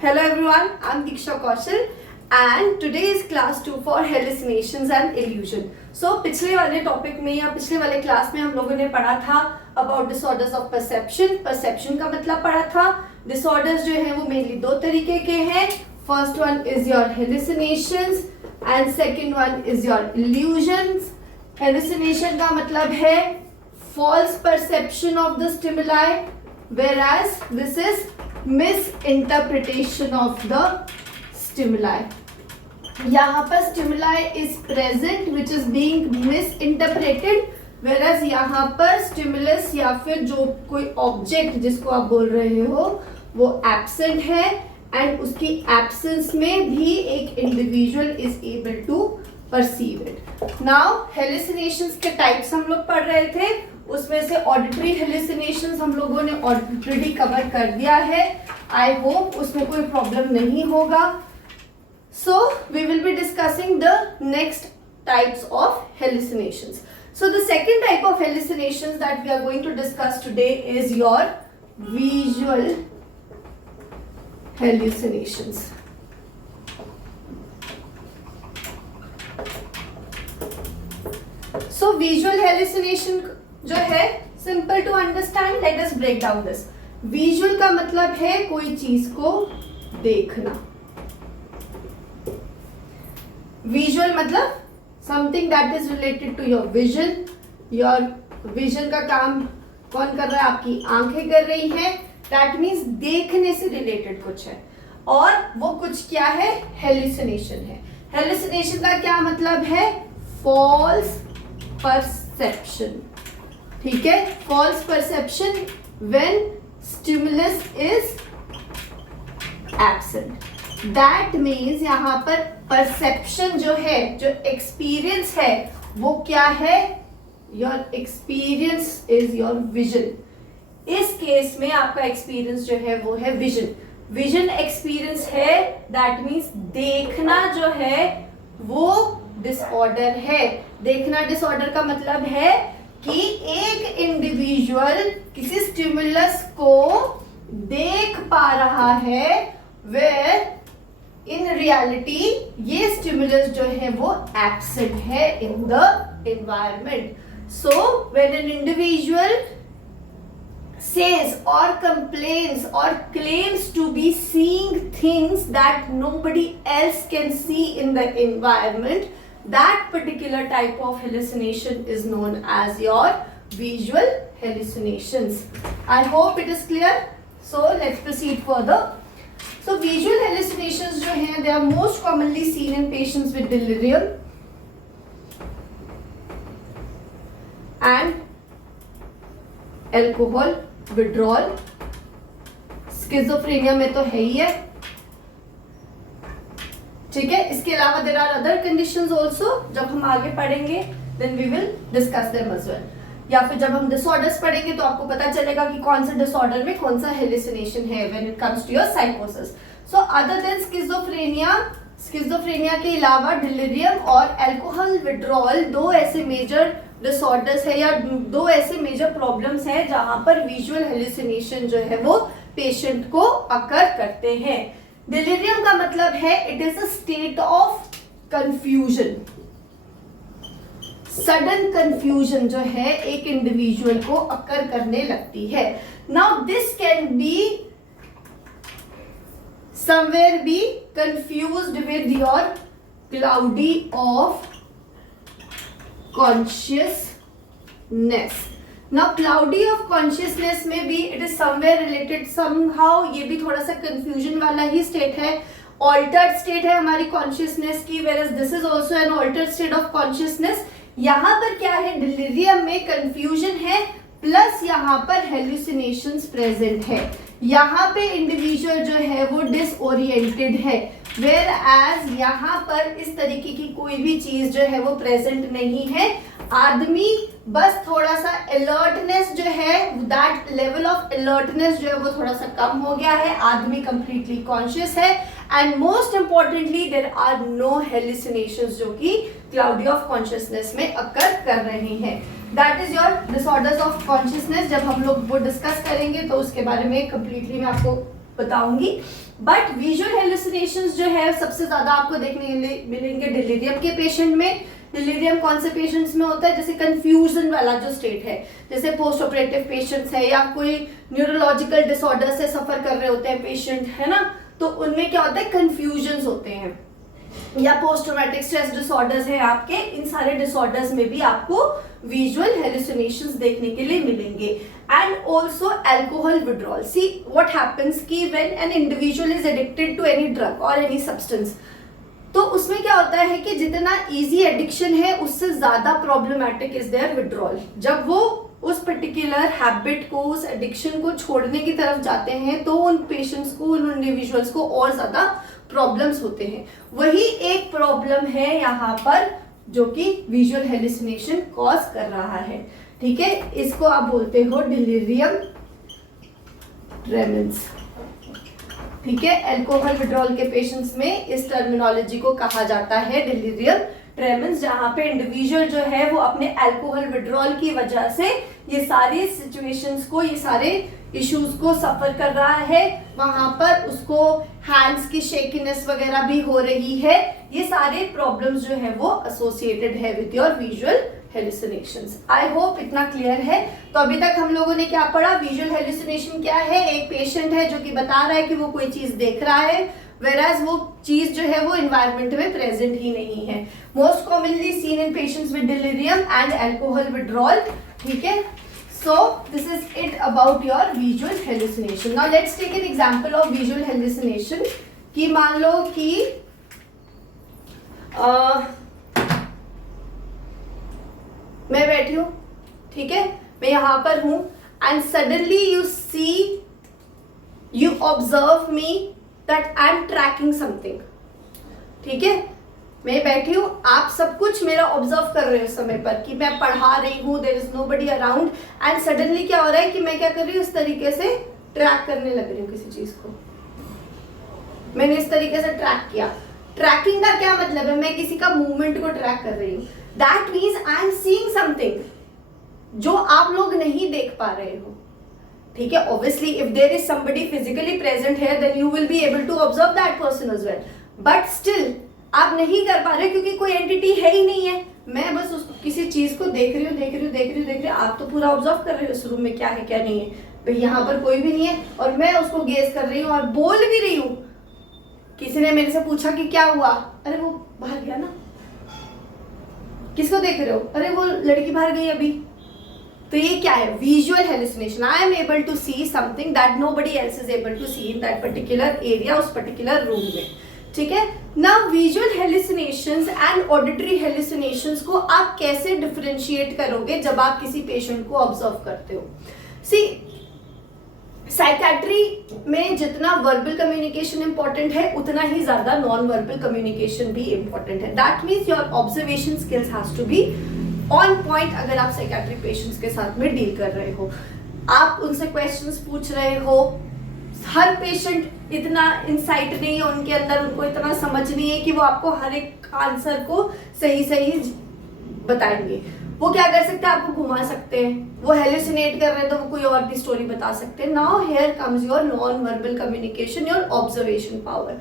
Hello everyone, I'm Diksha Kaushal and today is class 2 for hallucinations and illusion. So पिछले वाले topic में या पिछले वाले क्लास में हम लोगों ने पढ़ा था about disorders of perception. Perception का मतलब पढ़ा था. Disorders जो है वो mainly दो तरीके के हैं. First one is your hallucinations and second one is your illusions. Hallucination का मतलब है false perception of the stimuli, whereas this is misinterpretation of the stimuli. यहाँ पर stimuli is present which is being misinterpreted, whereas यहाँ पर stimulus या फिर जो कोई object जिसको आप बोल रहे हो वो absent है and उसकी absence में भी एक individual is able to perceive it. Now hallucinations के types हम लोग पढ़ रहे थे, उसमें से ऑडिटरी हेलुसिनेशंस हम लोगों ने ऑलरेडी कवर कर दिया है. आई होप उसमें कोई प्रॉब्लम नहीं होगा. So we will be discussing the next types of hallucinations. So the second type of hallucinations that we are going to discuss today is your visual hallucinations. So visual hallucination जो है simple to understand. Let us break down this. Visual का मतलब है कोई चीज को देखना. Visual मतलब something that is related to your vision. Your vision का काम कौन कर रहा है? आपकी आंखें कर रही हैं. दैट मीन्स देखने से रिलेटेड कुछ है और वो कुछ क्या है? हेलुसिनेशन है. हेलुसिनेशन का क्या मतलब है? False perception. ठीक है, false perception when stimulus is absent. That means यहाँ पर परसेप्शन जो है, जो एक्सपीरियंस है वो क्या है? Your experience is your vision. इस केस में आपका एक्सपीरियंस जो है वो है विजन. विजन एक्सपीरियंस है. दैट मीन्स देखना जो है वो डिसऑर्डर है. देखना डिसऑर्डर का मतलब है कि एक इंडिविजुअल किसी स्टिमुलस को देख पा रहा है वेयर इन रियलिटी ये स्टिमुलस जो है वो एब्सेंट है इन the environment. So when an individual says or complains or claims to be seeing things that nobody else can see in the environment, that particular type of hallucination is known as your visual hallucinations. I hope it is clear. So let's proceed further. So visual hallucinations जो हैं they are most commonly seen in patients with delirium and alcohol withdrawal. Schizophrenia में तो है ही है. ठीक है, इसके अलावा there are other conditions also. जब हम आगे पढ़ेंगे then we will discuss them as well. या फिर जब हम डिसऑर्डर्स पढ़ेंगे तो आपको पता चलेगा कि कौन सा डिसऑर्डर में कौन सा हेलुसिनेशन है when it comes to your साइकोसिस. सो अदर देन स्किज़ोफ्रेनिया के अलावा डिलीरियम और अल्कोहल विड्रॉल दो ऐसे मेजर डिसऑर्डर्स है या दो ऐसे मेजर प्रॉब्लम्स हैं जहां पर विजुअल हेलुसिनेशन जो है वो पेशेंट को अकर करते हैं. डिलीरियम का मतलब है it is a state of confusion. Sudden confusion जो है एक इंडिविजुअल को अकर करने लगती है. Now this can be somewhere B confused with your cloudy of consciousness. Now cloudy of consciousness में भी it is somewhere related somehow. ये भी थोड़ा सा confusion वाला ही state है. Altered state है हमारी consciousness की, whereas this is also an altered state of consciousness. यहाँ पर क्या है? delirium में confusion है प्लस यहाँ पर hallucinations present है. यहाँ पे इंडिविजुअल जो है वो डिसओरिएंटेड है, वेयर एज यहाँ पर इस तरीके की कोई भी चीज जो है वो प्रेजेंट नहीं है. आदमी बस थोड़ा सा अलर्टनेस जो है, दैट लेवल ऑफ अलर्टनेस जो है वो थोड़ा सा कम हो गया है. आदमी कंप्लीटली कॉन्शियस है and most importantly there are no hallucinations जो कि क्लाउडी ऑफ कॉन्शियसनेस में अकर कर रहे हैं. That is your disorders of consciousness. जब हम लोग वो डिस्कस करेंगे तो उसके बारे में कंप्लीटली मैं आपको बताऊंगी। बट विजुअल हेलुसिनेशंस जो है सबसे ज्यादा आपको देखने के लिए मिलेंगे डिलीरियम के पेशेंट में। डिलीरियम कौन से पेशेंट्स में होता है? जैसे कंफ्यूजन वाला जो स्टेट है, जैसे पोस्ट ऑपरेटिव पेशेंट्स है या कोई न्यूरोलॉजिकल डिसऑर्डर से सफर कर रहे होते हैं पेशेंट, है ना, तो उनमें क्या होता है, कंफ्यूजन होते हैं, या पोस्ट ट्रॉमेटिक स्ट्रेस डिसऑर्डर्स है आपके, इन सारे डिसऑर्डर्स में भी आपको विजुअल हेलुसिनेशंस देखने के लिए मिलेंगे। And also alcohol withdrawal. See what happens कि when an individual is addicted to any drug और एनी सब्सटेंस, तो उसमें क्या होता है कि जितना इजी एडिक्शन है उससे ज्यादा प्रॉब्लमैटिक इज देयर विड्रॉल। जब वो उस पर्टिकुलर हैबिट को, उस एडिक्शन को छोड़ने की तरफ जाते हैं तो उन पेशेंट्स को, उन इंडिविजुअल्स को और ज्यादा प्रॉब्लम्स होते हैं। वही एक प्रॉब्लम है यहाँ पर जो कि विजुअल हेलुसिनेशन कॉज कर रहा है। ठीक है, इसको आप बोलते हो डिलीरियम ट्रेमेंस। ठीक है, अल्कोहल विड्रॉल के पेशेंट्स में इस टर्मिनोलॉजी को कहा जाता है डिलीरियम ट्रेमेंस, जहां पे इंडिविजुअल जो है वो अपने अल्कोहल विड्रॉल की वजह से ये सारी सिचुएशंस को, ये सारे इश्यूज को सफर कर रहा है। वहां पर उसको हैंड्स की शेकीनेस वगैरह भी हो रही है। ये सारे प्रॉब्लम्स जो है वो एसोसिएटेड है with your visual hallucinations. I hope इतना क्लियर है। तो अभी तक हम लोगों ने क्या पढ़ा? विजुअल हेलुसिनेशन क्या है? एक पेशेंट है जो कि बता रहा है कि वो कोई चीज देख रहा है, whereas वो चीज जो है वो एनवायरमेंट में प्रेजेंट ही नहीं है। Most commonly seen in patients with delirium and alcohol withdrawal. ठीक है, so this is it about your visual hallucination. Now let's take an example of visual hallucination. कि मान लो कि मैं बैठी हूं, ठीक है, मैं यहां पर हूं, and suddenly you see, you observe me that I am tracking something. ठीक है, मैं बैठी हूँ, आप सब कुछ मेरा ऑब्जर्व कर रहे हो इस समय पर कि मैं पढ़ा रही हूँ, there is nobody around, and suddenly क्या हो रहा है कि मैं क्या कर रही हूँ, इस तरीके से ट्रैक करने लग रही हूँ किसी चीज को। मैंने इस तरीके से ट्रैक किया। ट्रैकिंग का क्या मतलब है? मैं किसी का मूवमेंट को ट्रैक कर रही हूँ। That means I am seeing something जो आप लोग नहीं देख पा रहे हो। ठीक है, obviously if there is somebody physically present here then you will be able to observe that person as well, but still आप नहीं कर पा रहे क्योंकि कोई एंटिटी है ही नहीं है। मैं बस उस किसी चीज को देख रही हूँ। आप तो पूरा ऑब्जर्व कर रहे हो इस रूम में क्या है क्या नहीं है, भाई यहाँ पर कोई भी नहीं है, और मैं उसको गेस कर रही हूँ और बोल भी रही हूँ। किसी ने मेरे से पूछा कि क्या हुआ, अरे वो बाहर गया ना। किसको देख रहे हो? अरे वो लड़की बाहर गई अभी। तो ये क्या है? Visual hallucination. I am able to see something that nobody else is able to see in that particular area, उस पर्टिकुलर रूम में। ठीक है, now visual hallucinations and auditory hallucinations को आप कैसे डिफरेंशिएट करोगे जब आप किसी पेशेंट को ऑब्जर्व करते हो? सी, साइकेट्री में जितना वर्बल कम्युनिकेशन इंपॉर्टेंट है उतना ही ज्यादा नॉन वर्बल कम्युनिकेशन भी इंपॉर्टेंट है। That means your observation skills has to be on point अगर आप साइकेट्रिक पेशेंट्स के साथ में डील कर रहे हो। आप उनसे क्वेश्चंस पूछ रहे हो, हर पेशेंट इतना इंसाइट नहीं है उनके अंदर, उनको इतना समझ नहीं है कि वो आपको हर एक आंसर को सही सही बताएंगे। वो क्या कर सकते हैं? आपको घुमा सकते हैं। वो हेलुसिनेट कर रहे हैं तो वो कोई और भी स्टोरी बता सकते हैं। Now here comes your non verbal communication, your observation power.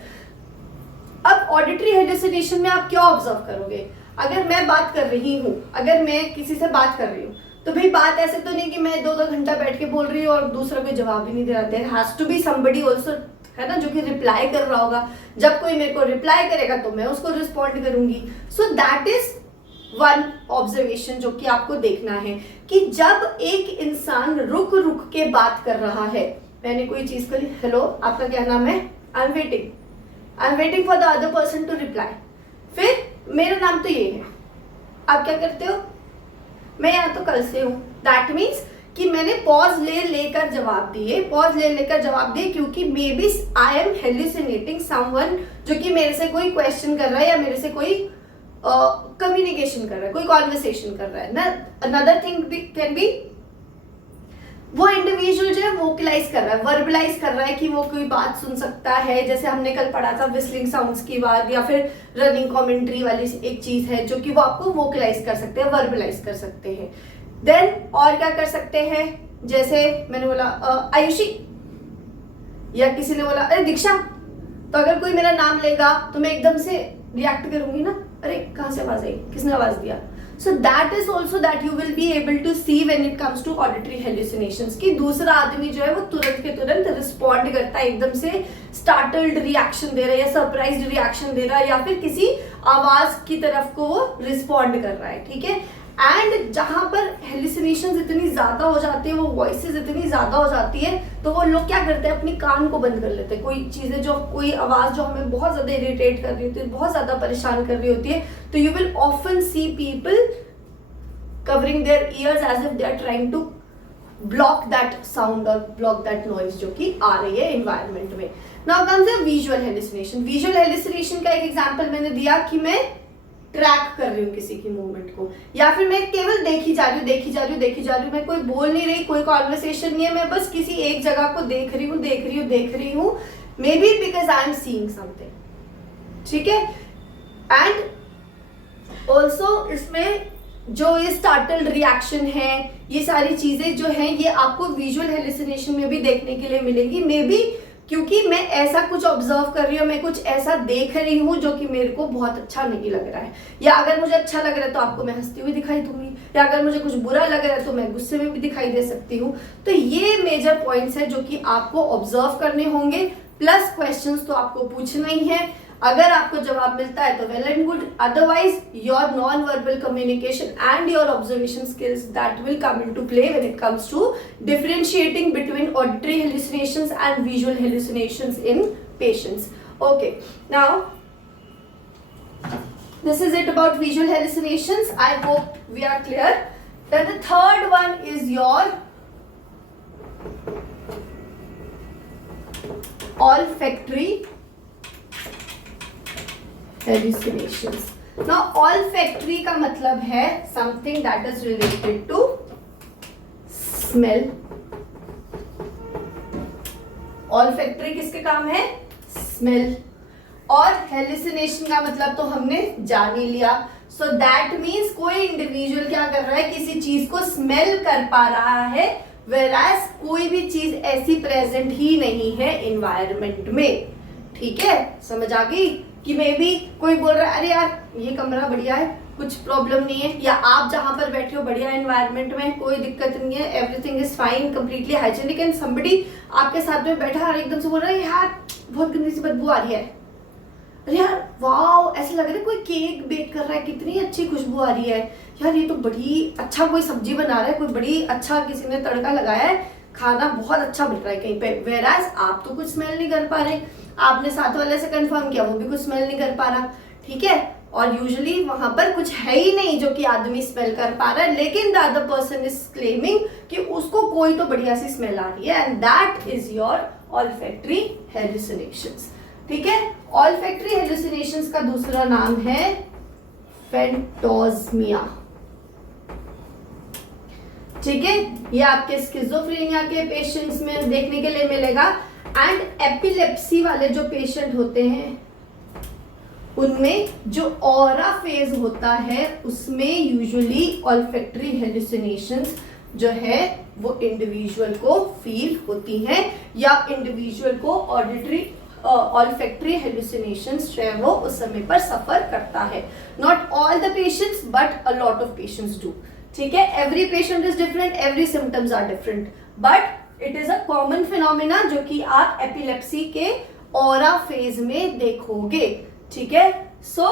अब ऑडिटरी हेलुसिनेशन में आप क्या ऑब्जर्व करोगे? अगर मैं बात कर रही हूँ, अगर मैं किसी से बात कर रही हूँ, तो भाई बात ऐसे तो नहीं कि मैं 2-2 घंटा बैठ के बोल रही हूँ और दूसरा कोई जवाब ही नहीं दे रहा। There has to be somebody also, है ना, जो कि रिप्लाई कर रहा होगा। जब कोई मेरे को रिप्लाई करेगा तो मैं उसको रिस्पॉन्ड करूंगी। सो दैट इज वन ऑब्जर्वेशन जो कि आपको देखना है कि जब एक इंसान रुक रुक के बात कर रहा है। मैंने कोई चीज करी, हेलो आपका क्या नाम है? I am waiting for the other person to reply. फिर मेरा नाम तो ये है, आप क्या करते हो? मैं यहाँ तो कल से हूँ। दैट मीन्स कि मैंने पॉज लेकर जवाब दिए क्योंकि maybe I am hallucinating someone जो कि मेरे से कोई क्वेश्चन कर रहा है या मेरे से कोई कम्युनिकेशन कर रहा है, कोई कॉन्वर्सेशन कर रहा है ना। अनदर थिंग कैन बी वो इंडिविजुअल जो है वोकलाइज कर रहा है, वर्बलाइज कर रहा है कि वो कोई बात सुन सकता है। जैसे हमने कल पढ़ा था विस्लिंग साउंड्स की बात, या फिर रनिंग कमेंट्री वाली एक चीज है जो कि वो आपको वोकलाइज कर सकते हैं, वर्बलाइज कर सकते हैं। देन और क्या कर सकते हैं? जैसे मैंने बोला आयुषी, या किसी ने बोला अरे दीक्षा, तो अगर कोई मेरा नाम लेगा तो मैं एकदम से रिएक्ट करूंगी ना, अरे कहाँ से आवाज आई, किसने आवाज दिया. So that is also that you will be able to see when it comes to auditory hallucinations कि दूसरा आदमी जो है वो तुरंत के तुरंत रिस्पॉन्ड करता है, एकदम से स्टार्टल्ड रिएक्शन दे रहा है या सरप्राइज्ड रिएक्शन दे रहा है या फिर किसी आवाज की तरफ को वो रिस्पॉन्ड कर रहा है. ठीक है. एंड जहां पर हेल्यूसिनेशंस इतनी ज्यादा हो जाती है, वो वॉइसेस इतनी ज्यादा हो जाती है, तो वो लोग क्या करते हैं, अपनी कान को बंद कर लेते हैं. कोई चीजें जो, कोई आवाज जो हमें बहुत ज्यादा इरिटेट कर रही होती है, बहुत ज्यादा परेशान कर रही होती है, तो you will often see people covering their ears as if they are trying to block that sound और ब्लॉक दैट नॉइज जो कि आ रही है एनवायरमेंट में. Now comes the visual hallucination. Visual hallucination का एक एग्जांपल मैंने दिया कि मैं ट्रैक कर रही हूँ किसी की मूवमेंट को, या फिर मैं केवल देखी जा रही हूँ, मैं कोई बोल नहीं रही, कोई कॉन्वर्सेशन नहीं है, मैं बस किसी एक जगह को देख रही हूँ, may be because I am seeing something. ठीक है. एंड ऑल्सो इसमें जो ये स्टार्टल्ड रिएक्शन है, ये सारी चीजें जो हैं ये आपको विजुअल हेल्यूसिनेशन में भी देखने के लिए मिलेंगी. मे बी क्योंकि मैं ऐसा कुछ ऑब्जर्व कर रही हूँ, मैं कुछ ऐसा देख रही हूँ जो कि मेरे को बहुत अच्छा नहीं लग रहा है, या अगर मुझे अच्छा लग रहा है तो आपको मैं हंसती हुई दिखाई दूंगी, या अगर मुझे कुछ बुरा लग रहा है तो मैं गुस्से में भी दिखाई दे सकती हूँ. तो ये मेजर पॉइंट्स है जो कि आपको ऑब्जर्व करने होंगे. प्लस क्वेश्चंस तो आपको पूछना ही है. अगर आपको जवाब मिलता है तो well and good, otherwise your non verbal communication and your observation skills that will come into play when it comes to differentiating between auditory hallucinations and visual hallucinations in patients. Okay, now this is it about visual hallucinations. I hope we are clear. Then the third one is your olfactory hallucinations. Now olfactory का मतलब है something that is related to smell. olfactory किसके काम है? smell. और hallucination का मतलब तो हमने जान ही लिया. सो दैट मीन्स कोई इंडिविजुअल क्या कर रहा है, किसी चीज को स्मेल कर पा रहा है, वेराज कोई भी चीज ऐसी प्रेजेंट ही नहीं है एनवायरनमेंट में. ठीक है, समझ आ गई कि मे बी कोई बोल रहा है अरे यार ये कमरा बढ़िया है, कुछ प्रॉब्लम नहीं है, या आप जहां पर बैठे हो बढ़िया एनवायरनमेंट में, कोई दिक्कत नहीं है, everything is fine, completely hygienic, and somebody आपके साथ में बैठा और एकदम से बोल रहा है यार बहुत गंदी सी बदबू आ रही है, अरे यार वाओ ऐसा लग रहा है कोई केक बेक कर रहा है, कितनी अच्छी खुशबू आ रही है, यार ये तो बड़ी अच्छा कोई सब्जी बना रहा है, कोई बड़ी अच्छा किसी ने तड़का लगाया है, खाना बहुत अच्छा बन रहा है कहीं पे. वेराज आप तो कुछ स्मेल नहीं कर पा रहे, आपने साथ वाले से कंफर्म किया, वो भी कुछ स्मेल नहीं कर पा रहा. ठीक है. और यूजुअली वहां पर कुछ है ही नहीं जो कि आदमी स्मेल कर पा रहा है, लेकिन the other person is claiming कि उसको कोई तो बढ़िया सी स्मेल आ रही है, and that is your olfactory hallucinations. ठीक है. ऑल्फैक्टरी हेल्यूसिनेशंस का दूसरा नाम है फैंटोज्मिया. ठीक है. ये आपके स्किज़ोफ्रेनिया के पेशेंट्स में देखने के लिए मिलेगा, एंड एपिलेप्सी वाले जो पेशेंट होते हैं उनमें जो ऑरा फेज होता है उसमें यूजुअली ऑल्फैक्टरी हेल्यूसिनेशंस जो है वो इंडिविजुअल को फील होती हैं, या इंडिविजुअल को ऑडिटरी olfactory hallucinations जो है वो उस समय पर सफर करता है. Not all the patients but a lot of patients do. ठीक है. Every patient is different, every symptoms are different, but it is a common phenomena जो कि आप epilepsy के aura phase में देखोगे. ठीक है. So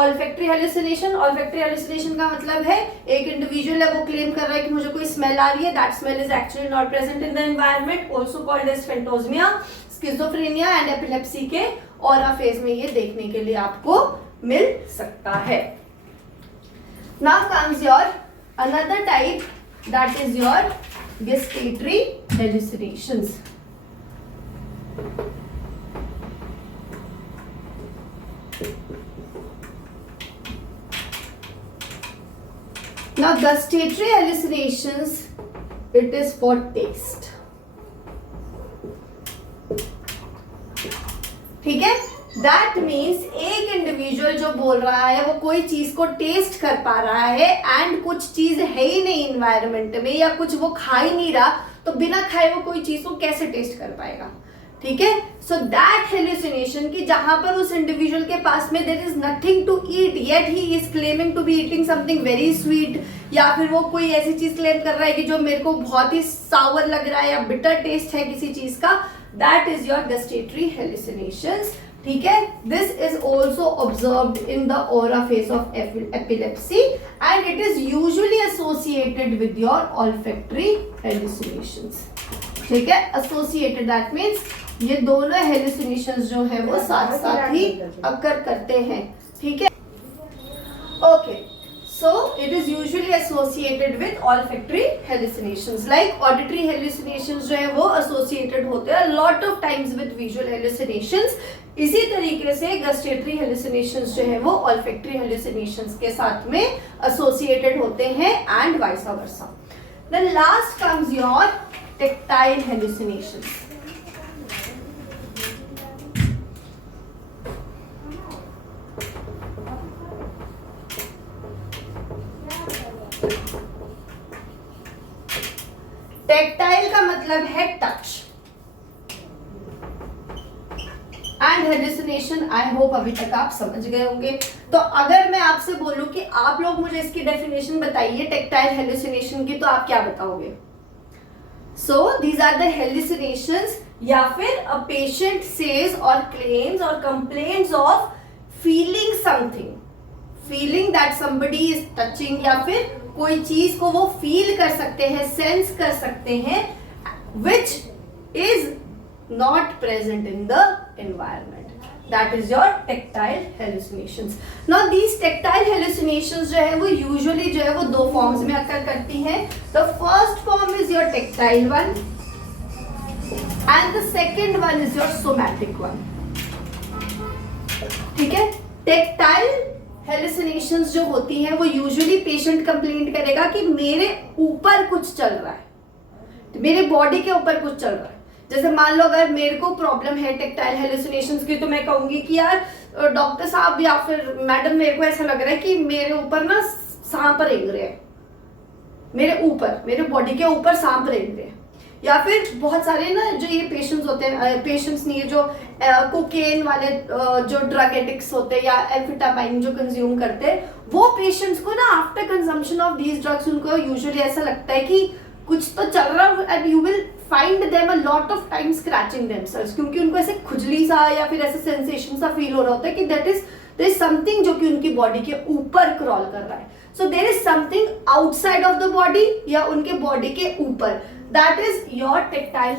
olfactory hallucination का मतलब है एक इंडिविजुअल है वो क्लेम कर रहा है कि मुझे कोई स्मेल आ रही है, that smell is actually not present in the environment, also called as phantosmia. Schizophrenia and epilepsy के ऑरा फेज में ये देखने के लिए आपको मिल सकता है. Now comes your another type, that is your gustatory hallucinations. Now gustatory hallucinations, it is for taste. ठीक है. दैट मीन्स एक इंडिविजुअल जो बोल रहा है वो कोई चीज को टेस्ट कर पा रहा है, एंड कुछ चीज है ही नहीं इन्वायरमेंट में, या कुछ वो खा ही नहीं रहा, तो बिना खाए वो कोई चीज को कैसे टेस्ट कर पाएगा. ठीक है। सो दैट हेल्यूसिनेशन कि जहां पर उस इंडिविजुअल के पास में there is nothing to eat yet he is claiming to be eating something very sweet, या फिर वो कोई ऐसी चीज क्लेम कर रहा है कि जो मेरे को बहुत ही सावर लग रहा है या बिटर टेस्ट है किसी चीज का, that is your gustatory hallucinations, ठीक है। This is also observed in the aura phase of epilepsy and it is usually associated with your olfactory hallucinations, ठीक है। एसोसिएटेड दैट मीन्स ये दोनों हेल्यूसिनेशंस जो है वो साथ साथ ही अकर करते हैं, ठीक है। Okay, so it is usually associated with olfactory hallucinations, like auditory hallucinations जो है वो associated होते हैं lot of times with visual hallucinations। इसी तरीके से gustatory hallucinations जो है वो olfactory hallucinations के साथ में associated होते हैं and vice versa। Then last comes your tactile hallucinations। Tactile का मतलब है touch and hallucination. I hope अभी तक आप समझ गए होंगे। तो अगर मैं आपसे बोलूं कि आप लोग मुझे इसकी डेफिनेशन बताइए टेक्टाइल हेल्यूसिनेशन की, तो आप क्या बताओगे? So these are the hallucinations, या फिर अ पेशेंट सेज और क्लेम्स और complains of feeling something, feeling that somebody is touching, या फिर कोई चीज को वो फील कर सकते हैं, सेंस कर सकते हैं, which is not present in the environment, that is your tactile hallucinations. Now these tactile hallucinations जो है वो यूजुअली जो है वो दो फॉर्म्स में अकर करती हैं। The first form is your tactile one and the second one is your somatic one, ठीक है। टेक्टाइल हेल्यूसिनेशंस जो होती हैं वो यूजुअली पेशेंट कंप्लेंट करेगा कि मेरे ऊपर कुछ चल रहा है, तो मेरे बॉडी के ऊपर कुछ चल रहा है। जैसे मान लो अगर मेरे को प्रॉब्लम है टेक्टाइल हेल्यूसिनेशंस की, तो मैं कहूंगी कि यार डॉक्टर साहब या फिर मैडम मेरे को ऐसा लग रहा है कि मेरे ऊपर ना सांप रेंग रहे हैं, मेरे ऊपर, मेरे बॉडी के ऊपर सांप रेंग रहे हैं। या फिर बहुत सारे ना जो ये पेशेंट्स होते हैं, पेशेंट्स नहीं, जो कोकेन वाले जो ड्रग एडिक्ट्स होते हैं या एम्फेटामाइन जो कंज्यूम करते हैं, वो पेशेंट्स को ना after consumption of these drugs उनको यूजुअली ऐसा लगता है कि कुछ तो चल रहा है, and you will find them a lot of time scratching themselves, क्योंकि उनको ऐसे खुजली सा या फिर ऐसे सेंसेशन सा फील हो रहा होता है कि देयर इज समथिंग जो कि उनकी बॉडी के ऊपर क्रॉल कर रहा है। So there is something outside of the body या उनके बॉडी के ऊपर, that is your tactile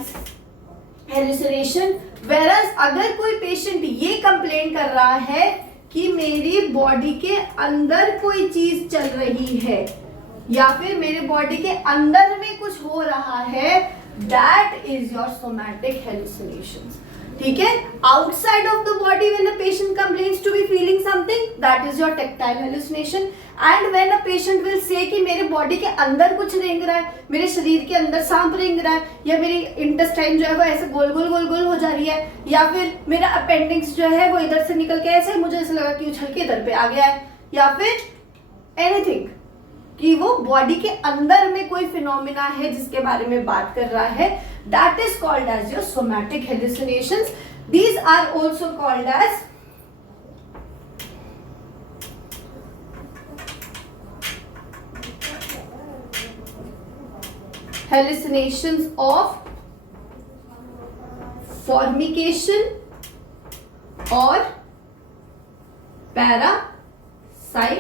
hallucination. Whereas अगर कोई पेशेंट ये कंप्लेन कर रहा है कि मेरी बॉडी के अंदर कोई चीज चल रही है या फिर मेरे बॉडी के अंदर में कुछ हो रहा है, that is your somatic hallucinations, ठीक है। Outside of the body when a patient complains to be feeling something, that is your tactile hallucination. And when a patient will say कि मेरे बॉडी के अंदर कुछ रेंग रहा है, मेरे शरीर के अंदर सांप रेंग रहा है, या मेरी इंटेस्टाइन जो है वो ऐसे गोल गोल गोल गोल हो जा रही है, या फिर मेरा अपेंडिक्स जो है वो इधर से निकल के ऐसे मुझे ऐसा लगा कि उछल के इधर पे आ गया है, या फिर एनीथिंग कि वो बॉडी के अंदर में कोई फिनोमिना है जिसके बारे में बात कर रहा है, that is called as your somatic hallucinations. These are also called as hallucinations of formication और पैरासाइटोसिस।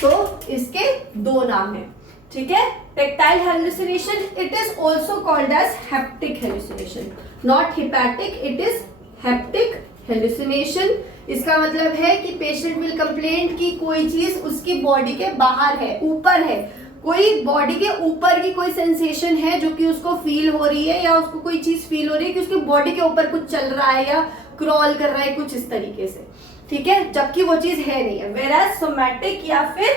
तो इसके दो नाम हैं, ठीक है। Tactile hallucination, it is also called as haptic hallucination, not hepatic, it is haptic hallucination. इसका मतलब है कि पेशेंट विल कंप्लेन कि कोई चीज उसकी बॉडी के बाहर है, ऊपर है, कोई बॉडी के ऊपर की कोई सेंसेशन है जो कि उसको फील हो रही है, या उसको कोई चीज फील हो रही है कि उसकी बॉडी के ऊपर कुछ चल रहा है या क्रॉल कर रहा है कुछ इस तरीके से, ठीक है, जबकि वो चीज है नहीं है। वेराज सोमैटिक या फिर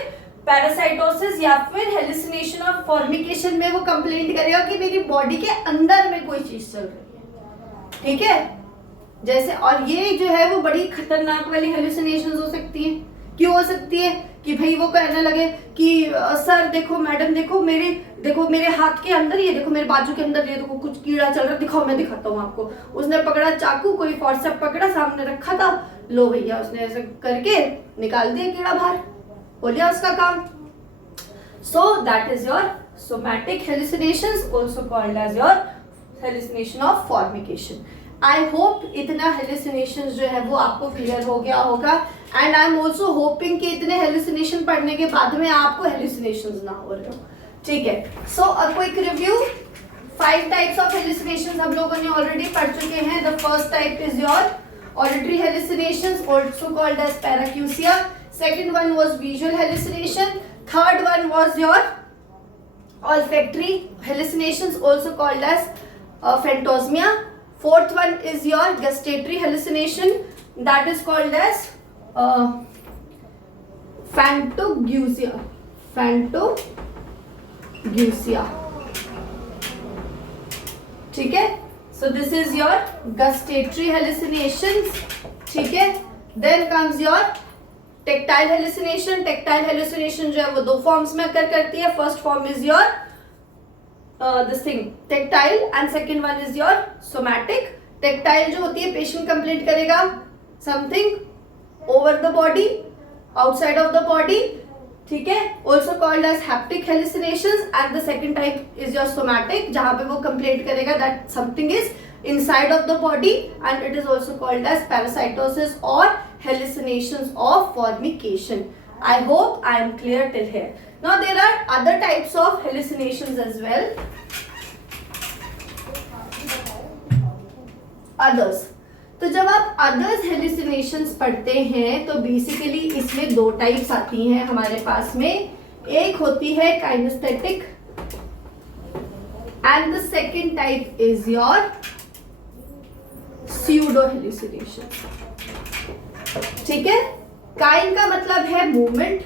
पैरासाइटोसिस या फिर हेल्यूसिनेशन ऑफ फॉर्मिकेशन में वो कंप्लेंट करेगा कि मेरी बॉडी के अंदर में कोई चीज चल रही है, ठीक है। जैसे, और ये जो है वो बड़ी खतरनाक वाली हेल्यूसिनेशंस हो सकती है क्यों हो सकती है कि भाई वो कहने लगे कि सर देखो, मैडम देखो, मेरे हाथ के अंदर, ये देखो मेरे बाजू के अंदर, ये देखो कुछ कीड़ा चल रहा है, दिखाओ मैं दिखाता हूँ आपको। उसने पकड़ा चाकू, कोई फॉर्सेप पकड़ा, सामने रखा था, लो भैया उसने ऐसे करके निकाल दिया कीड़ा बाहर, हो गया उसका काम। So that is your somatic hallucinations, also called as your hallucination of formication. I hope इतना हेलुसिनेशंस जो है वो आपको क्लियर हो गया होगा, and I am also hoping कि इतने हेलुसिनेशन पढ़ने के बाद में आपको हेलुसिनेशंस ना हो रहे हो, ठीक है। So a quick review, 5 types of hallucinations हम लोगों ने ऑलरेडी पढ़ चुके हैं। The first type is your auditory hallucinations, also called as paracusia. Second one was visual hallucination. Third one was your olfactory hallucinations, also called as phantosmia. Fourth one is your gustatory hallucination, that is called as phantogusia. ठीक है, so this is your gustatory hallucinations, ठीक है। Then comes your tactile hallucination. Tactile hallucination जो है वो 2 forms में occur करती है। First form is your this thing tactile, and second one is your somatic. Tactile जो होती है, पेशेंट कंप्लेंट करेगा something over the body, outside of the body, ठीक है, also called as haptic hallucinations. And the second type is your somatic, जहां पे वो complaint करेगा that something is inside of the body, and it is also called as parasitosis or hallucinations of formication. I hope I am clear till here. Now there are other types of hallucinations as well. Others. तो जब आप others hallucinations पढ़ते हैं तो basically इसमें 2 types आती हैं हमारे पास में। एक होती है kinesthetic, and the second type is your pseudo hallucination, ठीक है। काइन का मतलब है मूवमेंट,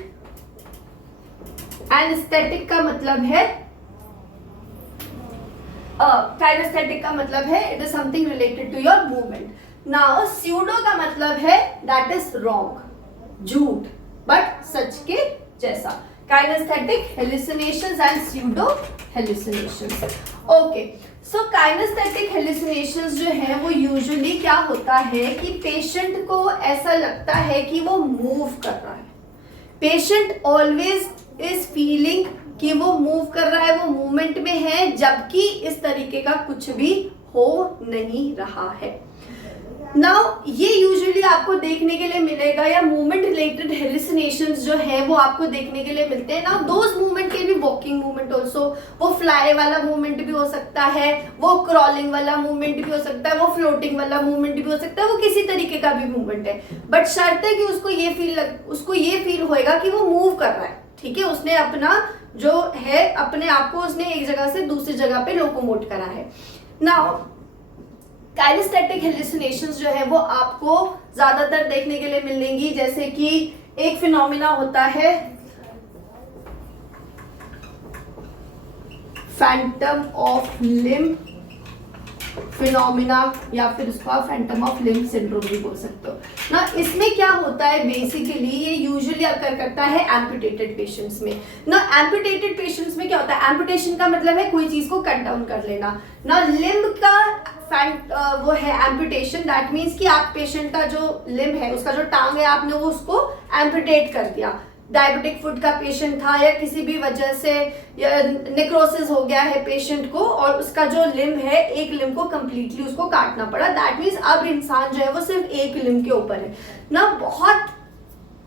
एनेस्थेटिक का मतलब है काइनेस्थेटिक का मतलब है it is something related to your movement. Now pseudo का मतलब है दैट इज रॉन्ग, झूठ, बट सच के जैसा। Kinesthetic hallucinations and pseudo hallucinations, okay. So kinesthetic hallucinations जो है वो यूजुअली क्या होता है कि पेशेंट को ऐसा लगता है कि वो मूव कर रहा है। पेशेंट ऑलवेज इज फीलिंग कि वो मूव कर रहा है, वो मूवमेंट में है, जबकि इस तरीके का कुछ भी हो नहीं रहा है। नाउ ये यूजुअली आपको देखने के लिए मिलेगा, या मूवमेंट रिलेटेड हेलुसिनेशंस जो है वो आपको देखने के लिए मिलते हैं। नाउ दोज मूवमेंट के भी वॉकिंग मूवमेंट ऑल्सो, वो फ्लाई वाला मूवमेंट भी हो सकता है, वो क्रॉलिंग वाला मूवमेंट भी हो सकता है, वो फ्लोटिंग वाला मूवमेंट भी हो सकता है, वो किसी तरीके का भी मूवमेंट है, बट शर्त है कि उसको ये फील होएगा कि वो मूव कर रहा है, ठीक है। उसने अपना जो है अपने आप को उसने एक जगह से दूसरी जगह पे लोकोमोट करा है। नाउ काइनेस्थेटिक हेलुसिनेशंस जो है वो आपको ज्यादातर देखने के लिए मिलेंगी, जैसे कि एक फिनोमिना होता है फैंटम ऑफ लिम्ब फिनोमिना, या फिर उसको आप फैंटम ऑफ लिम्ब सिंड्रोम भी बोल सकते हो ना। इसमें क्या होता है बेसिकली, ये यूजुअली अकर करता है एम्पुटेटेड पेशेंट्स में ना। एम्पुटेटेड पेशेंट्स में क्या होता है, एम्पुटेशन का मतलब है कोई चीज को कट डाउन कर लेना ना। लिम्ब का वो है एम्पुटेशन, दैट मीन्स कि आप पेशेंट का जो लिम्ब है, उसका जो टांग है, आपने वो उसको एम्पुटेट कर दिया। डायबिटिक फुट का पेशेंट था, या किसी भी वजह से नेक्रोसिस हो गया है पेशेंट को, और उसका जो लिम्ब है, एक लिम्ब को कंप्लीटली उसको काटना पड़ा, दैट मीन्स अब इंसान जो है वो सिर्फ एक लिम्ब के ऊपर है ना। बहुत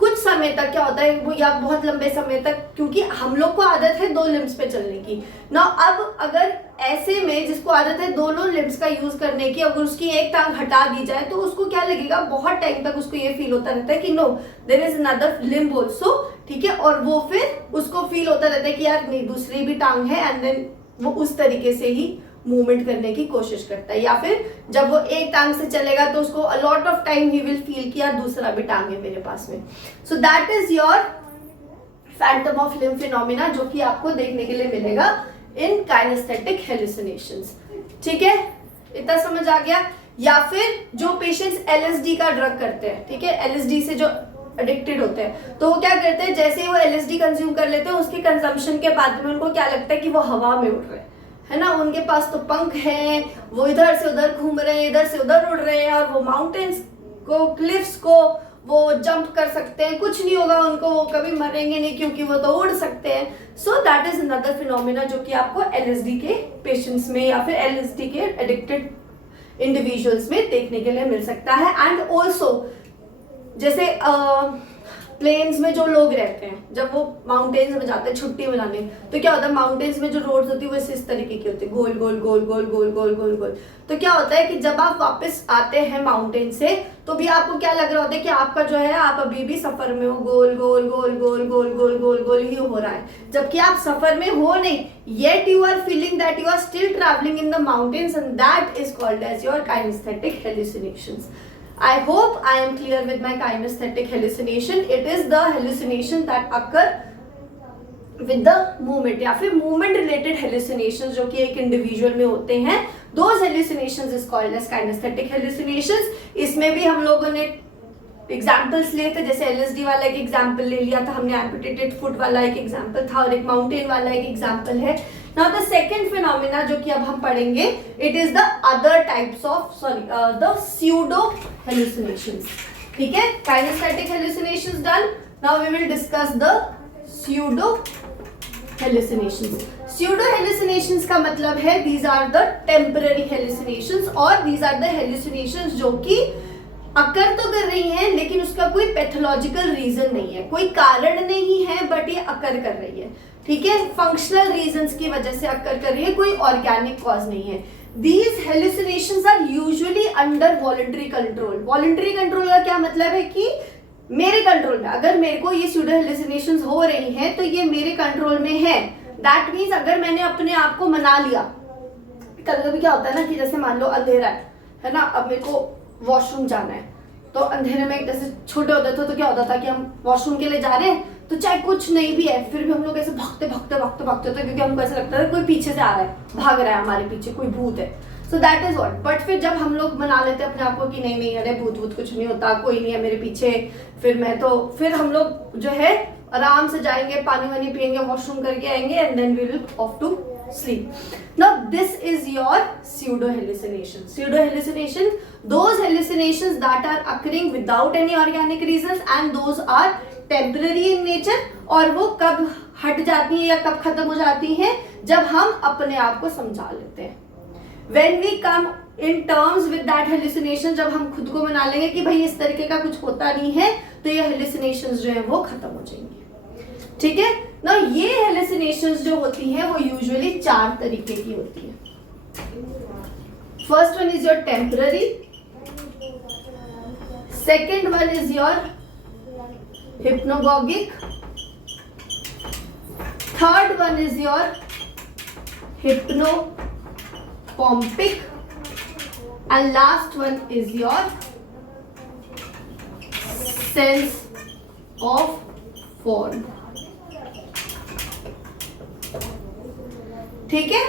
कुछ समय तक क्या होता है वो, या बहुत लंबे समय तक, क्योंकि हम लोग को आदत है 2 लिम्ब्स पे चलने की ना। अब अगर ऐसे में जिसको आदत है दोनों लिम्ब्स का यूज करने की, अगर उसकी एक टांग हटा दी जाए तो उसको क्या लगेगा, बहुत टाइम तक उसको ये फील होता रहता है कि no there is another limb also, ठीक है। और वो फिर उसको फील होता रहता है कि यार नहीं, दूसरी भी टांग है, एंड देन वो उस तरीके से ही मूवमेंट करने की कोशिश करता है। या फिर जब वो एक टांग से चलेगा तो उसको a lot of time he will feel कि यार दूसरा भी टांग है मेरे पास में। सो that is your Phantom of limb phenomena, जो कि आपको देखने के लिए मिलेगा इन काइनेस्थेटिक हेलुसिनेशंस, ठीक है। इतना समझ आ गया। या फिर जो पेशेंट्स LSD का ड्रग करते हैं, ठीक है, LSD से जो एडिक्टेड होते हैं तो वो क्या करते हैं, जैसे ही वो LSD कंज्यूम कर लेते हैं उसके कंजम्पशन के बाद में उनको क्या लगता है कि वो हवा में उड़ रहे हैं, है ना, उनके पास तो पंख हैं, वो इधर से उधर घूम रहे हैं, इधर से उधर उड़ रहे हैं और वो माउंटेन्स को, क्लिफ्स को वो जंप कर सकते हैं, कुछ नहीं होगा उनको, वो कभी मरेंगे नहीं क्योंकि वो तो उड़ सकते हैं। सो दैट इज अनदर फिनोमिना जो कि आपको LSD के पेशेंट्स में या फिर LSD के एडिक्टेड इंडिविजुअल्स में देखने के लिए मिल सकता है। एंड ऑल्सो जैसे प्लेन्स में जो लोग रहते हैं, जब वो माउंटेन्स में जाते हैं छुट्टी मनाने, तो क्या होता है, माउंटेन्स में जो रोड्स होती है वो इस तरीके की होती है, गोल गोल गोल गोल गोल गोल गोल गोल। तो क्या होता है कि जब आप वापस आते हैं माउंटेन से तो भी आपको क्या लग रहा होता है कि आपका जो है आप अभी भी सफर में हो, गोल गोल गोल गोल गोल गोल गोल गोल ही हो रहा है, जबकि आप सफर में हो नहीं, yet you are feeling that you are still travelling in the mountains and that is called as your kinesthetic hallucinations. I hope I am clear with my kinesthetic hallucination. It is the hallucination that occur with the movement या फिर movement related hallucinations जो कि एक individual में होते हैं, those hallucinations is called as kinesthetic hallucinations। इसमें भी हम लोगों ने एग्जाम्पल्स लिए थे, जैसे LSD वाला एक एग्जाम्पल ले लिया था हमने, एम्पुटेटेड फुट वाला एक एग्जाम्पल था और एक माउंटेन वाला एक एग्जाम्पल है। नाउ द सेकंड फिनोमिना जो कि अब हम पढ़ेंगे, it is the other types of the pseudo hallucinations. ठीक है, kinesthetic hallucinations done, now we will discuss the pseudo hallucinations. Pseudo hallucinations का मतलब है these are the temporary hallucinations और दीज आर द हेलुसिनेशंस जो कि अकर तो कर रही हैं लेकिन उसका कोई पैथोलॉजिकल रीजन नहीं है, कोई कारण नहीं है, बट ये अकर कर रही है। ठीक है, फंक्शनल रीजंस की वजह से अकर कर रही है, कोई ऑर्गेनिक कॉज नहीं है। These hallucinations are usually under voluntary control. Voluntary control का क्या मतलब है कि मेरे कंट्रोल में, अगर मेरे को ये स्यूडो हेलुसिनेशंस हो रही हैं तो ये मेरे कंट्रोल में है। दैट मीन्स अगर मैंने अपने आप को मना लिया, कभी कभी क्या होता है ना कि जैसे मान लो अंधेरा है ना, अब मेरे को वॉशरूम जाना है, तो अंधेरे में जैसे छोटे होते थे तो क्या होता था कि हम वॉशरूम के लिए जा रहे हैं तो चाहे कुछ नहीं भी है फिर भी हम लोग ऐसे भागते भागते भागते भागते होते, क्योंकि हमको ऐसा लगता है कोई पीछे से आ रहा है, भाग रहा है हमारे पीछे, कोई भूत है। सो दैट इज व्हाट। बट फिर जब हम लोग मना लेते हैं अपने आप को कि नहीं नहीं अरे भूत भूत कुछ नहीं होता, कोई नहीं है मेरे पीछे, फिर हम लोग जो है आराम से जाएंगे, पानी वानी पियेंगे, वॉशरूम करके आएंगे and then we will off to sleep. Now this is your pseudo hallucination. Pseudo hallucination, those hallucinations that are occurring without any organic reasons and those are temporary in nature, और वो कब हट जाती हैं या कब खत्म हो जाती हैं, जब हम अपने आप को समझा लेते हैं। When we come in terms with that hallucination, जब हम खुद को मना लेंगे कि भाई इस तरीके का कुछ होता नहीं है, तो ये hallucinations जो है वो खत्म हो जाएंगी। ठीक है ना, ये हेलुसिनेशंस जो होती हैं वो यूजुअली 4 तरीके की होती है। First one is your temporary, second one is your hypnagogic, third one is your hypnopompic and last one is your sense of form. ठीक है,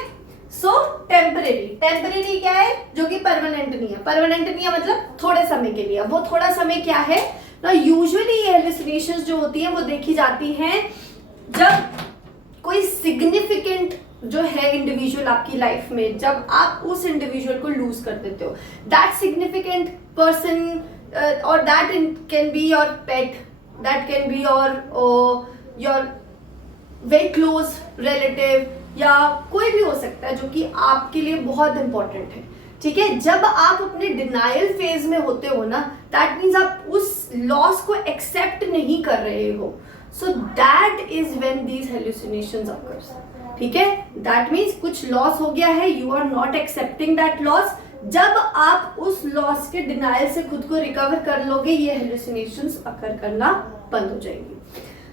सो टेम्परेरी क्या है, जो कि परमानेंट नहीं है। परमानेंट नहीं है मतलब थोड़े समय के लिए। वो थोड़ा समय क्या है ना, यूजुअली ये हेलुसिनेशंस जो होती हैं वो देखी जाती हैं जब कोई सिग्निफिकेंट जो है इंडिविजुअल आपकी लाइफ में, जब आप उस इंडिविजुअल को लूज कर देते हो। दैट सिग्निफिकेंट पर्सन और that can be your pet, that can be your very close relative, या कोई भी हो सकता है जो कि आपके लिए बहुत इंपॉर्टेंट है। ठीक है, जब आप अपने डिनायल फेज में होते हो ना, दैट मीन्स आप उस लॉस को एक्सेप्ट नहीं कर रहे हो। So that is when these hallucinations occurs. ठीक है, दैट मीन्स कुछ लॉस हो गया है, you are not accepting that loss. जब आप उस लॉस के डिनायल से खुद को रिकवर कर लोगे, ये हेलुसिनेशंस अकर करना बंद हो जाएंगी।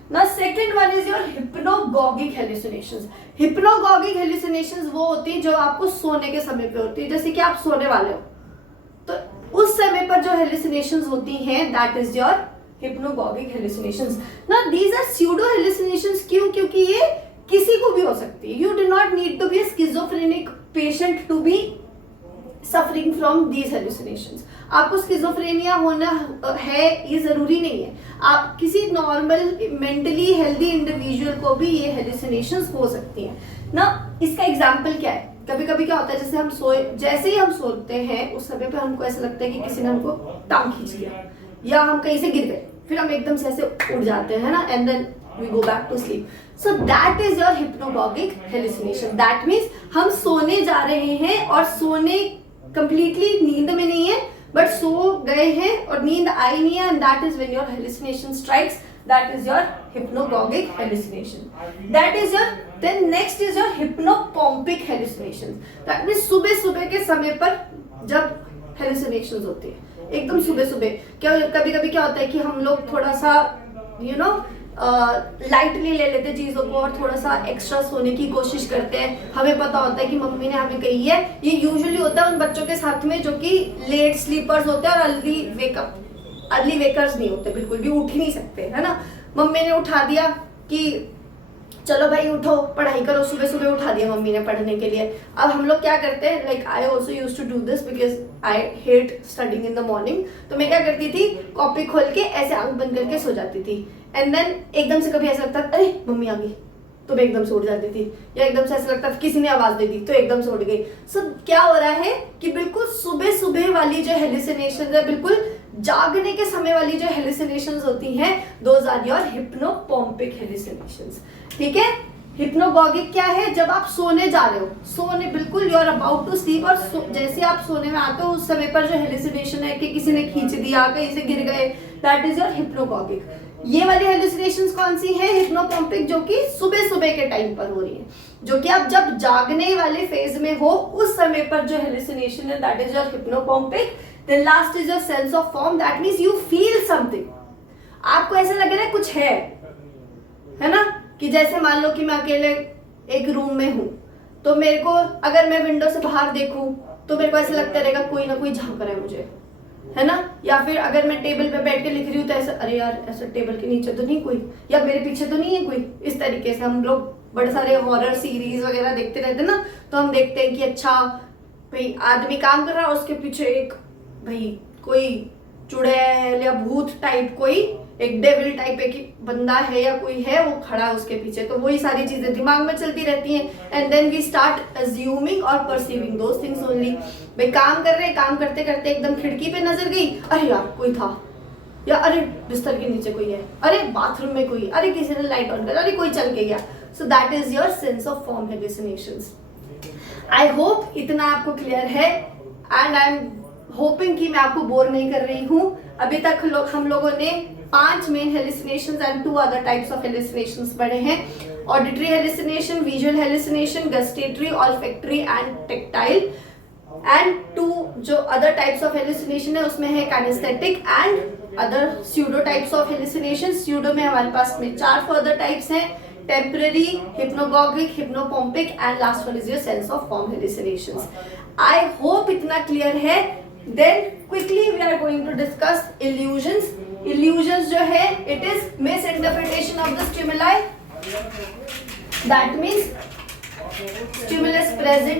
Now second one is your hypnagogic hallucinations. Hypnagogic hallucinations वो होती है जो आपको सोने के समय पे होती है, जैसे कि आप सोने वाले हो तो उस समय पर जो hallucinations होती हैं, that is your hypnagogic hallucinations. Now these are pseudo hallucinations, क्यों? क्योंकि ये किसी को भी हो सकती है। You do not need to be a schizophrenic patient to be suffering from these hallucinations. आपको स्किज़ोफ्रेनिया होना है ये जरूरी नहीं है, आप किसी नॉर्मल मेंटली हेल्दी इंडिविजुअल को भी ये हेलुसिनेशंस हो सकती हैं ना। इसका एग्जाम्पल क्या है, कभी कभी क्या होता है, जैसे ही हम सोते हैं उस समय पे हमको ऐसा लगता है कि किसी ने हमको टांग खींच दिया या हम कहीं से गिर गए, फिर हम एकदम से ऐसे उठ जाते हैं ना, and then we go back to sleep. So that is your hypnagogic hallucination. That means हम सोने जा रहे हैं और सोने कंप्लीटली नींद में नहीं है, बट सो गए हैं और नींद आई नहीं है, and that is when your hallucination strikes. That is your hypnagogic hallucination. That is your, then next is your hypnopompic hallucinations. That means सुबह के समय पर जब hallucinations होती है, एकदम सुबह क्या कभी कभी क्या होता है कि हम लोग थोड़ा सा लाइटली ले लेते चीजों को और थोड़ा सा एक्स्ट्रा सोने की कोशिश करते हैं। हमें पता होता है कि मम्मी ने हमें कही है, ये यूजुअली होता है उन बच्चों के साथ में जो कि लेट स्लीपर्स होते हैं और अर्ली वेकर्स नहीं होते, बिल्कुल भी उठ ही नहीं सकते, है ना। मम्मी ने उठा दिया कि चलो भाई उठो पढ़ाई करो, सुबह उठा दिया मम्मी ने पढ़ने के लिए। अब हम लोग क्या करते हैं, like I also use to do this because I hate studying in the morning. तो मैं क्या करती थी, कॉपी खोल के ऐसे आंख बंद करके सो जाती थी, एंड देन एकदम से कभी ऐसा लगता अरे मम्मी आ गई तो मैं एकदम से उठ जाती थी, या एकदम से ऐसा लगता किसी ने आवाज दे दी तो एकदम से उठ गई। सो क्या हो रहा है कि बिल्कुल सुबह वाली जो हेलुसिनेशन है, बिल्कुल जागने के समय वाली जो हेलुसिनेशंस होती हैं, दोज आर योर हिप्नोपॉम्पिक हेलुसिनेशंस। ठीक है, हिप्नोगॉगिक क्या है, जब आप सोने जा रहे हो, सोने बिल्कुल you are about to sleep, और जैसे आप सोने में आते हो उस समय पर जो हेलुसिनेशन है कि किसी ने खींच दिया, कहीं से गिर गए, दैट इज योर हिप्नोगॉगिक। ये वाली हेलुसिनेशंस कौन सी है, हिप्नोपॉम्पिक, जो कि सुबह के टाइम पर हो रही है, जो कि आप जब जागने वाले फेज में हो उस समय पर जो हेलुसिनेशन है, that is your hypnopompic. Then last is your sense of form, that means you feel something, आपको ऐसा लग रहा है कुछ है ना, कि जैसे मान लो कि मैं अकेले एक रूम में हूं, तो मेरे को अगर मैं विंडो से बाहर देखूं तो मेरे को ऐसा लगता रहेगा कोई ना कोई झांक रहा है मुझे, है ना। या फिर अगर मैं टेबल पे बैठ के लिख रही हूँ तो ऐसा, अरे यार ऐसा टेबल के नीचे तो नहीं कोई, या मेरे पीछे तो नहीं है कोई। इस तरीके से हम लोग बड़े सारे हॉरर सीरीज वगैरह देखते रहते हैं ना, तो हम देखते हैं कि अच्छा भाई आदमी काम कर रहा है, उसके पीछे एक भाई कोई चुड़ैल या भूत टाइप, कोई एक डेविल टाइप एक बंदा है या कोई है वो खड़ा है उसके पीछे। तो वही सारी चीजें दिमाग में चलती रहती हैं, and then we start assuming और परसीविंग दोस थिंग्स ओनली। भाई काम कर रहे, काम करते करते एकदम खिड़की पे नजर गई, अरे यार कोई था, या अरे बिस्तर के नीचे कोई है, अरे बाथरूम में कोई, अरे किसी ने लाइट ऑन कर, अरे कोई चल के गया। सो that is your sense of form hallucinations. I hope इतना आपको क्लियर है, एंड आई एम होपिंग कि मैं आपको बोर नहीं कर रही हूँ। अभी तक हम लोगों ने 5 main hallucinations and 2 other types of hallucinations पढ़े हैं। Auditory hallucination, visual hallucination, gustatory, olfactory and tactile, and 2 जो अदर टाइप्स ऑफ हेलुसिनेशन है उसमें है kinesthetic and other pseudo types of hallucination. Pseudo में हमारे पास में 4 फर्दर टाइप्स हैं, temporary, hypnagogic, hypnopompic, and last one is your sense of form hallucinations. I hope इतना क्लियर है। Then quickly we are going to discuss illusions. Illusions जो है, it is misinterpretation of the stimuli, that means stimulus present